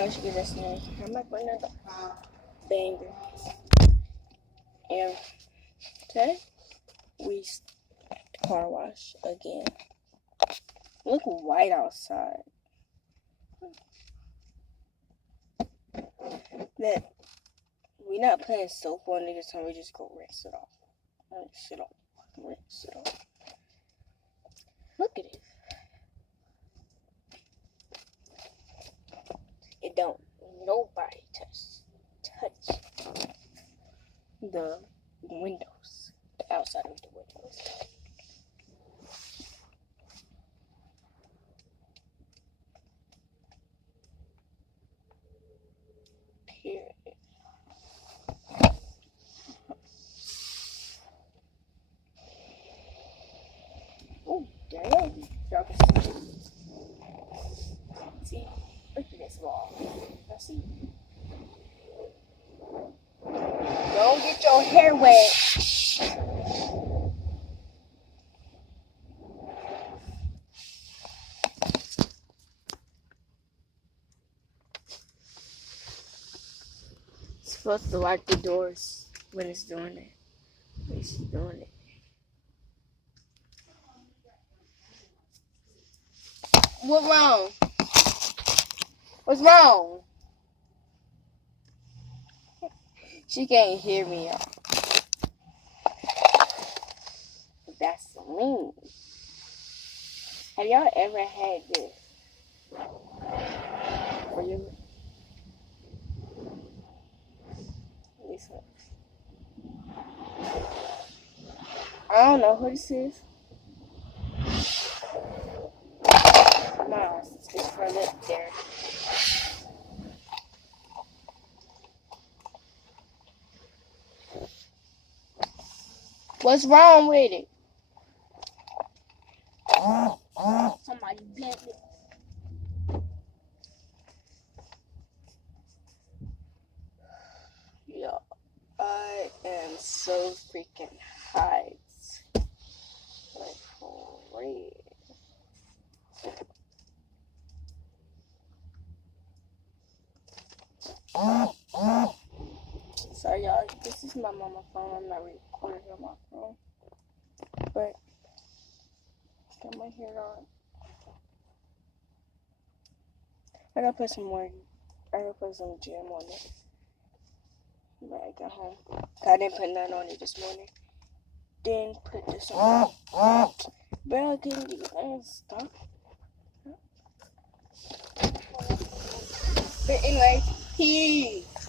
I should get this name. I'm like another banger. And today we car wash again. Look white outside. Then we not putting soap on it this time. We just go rinse it off. Rinse it off. Look at it. It don't nobody touch the windows, the outside of the windows. Here. Oh, there it is. Y'all can see. See, look at this wall. Y'all see? Don't get your hair wet. It's supposed to lock the doors when it's doing it. It's doing it. What's wrong? What's wrong? She can't hear me, y'all. That's mean. Have y'all ever had this? For you? This one. I don't know who this is. Miles, it's for lip there. What's wrong with it? Somebody bent it. Yo, I am so freaking high. Like, for real. Sorry, y'all. This is my mama's phone. I'm not recording on my phone. But, got my hair on. I gotta put some gel on it. But I got home. I didn't put none on it this morning. Then put this on. Bro, can you stop? But anyway, peace.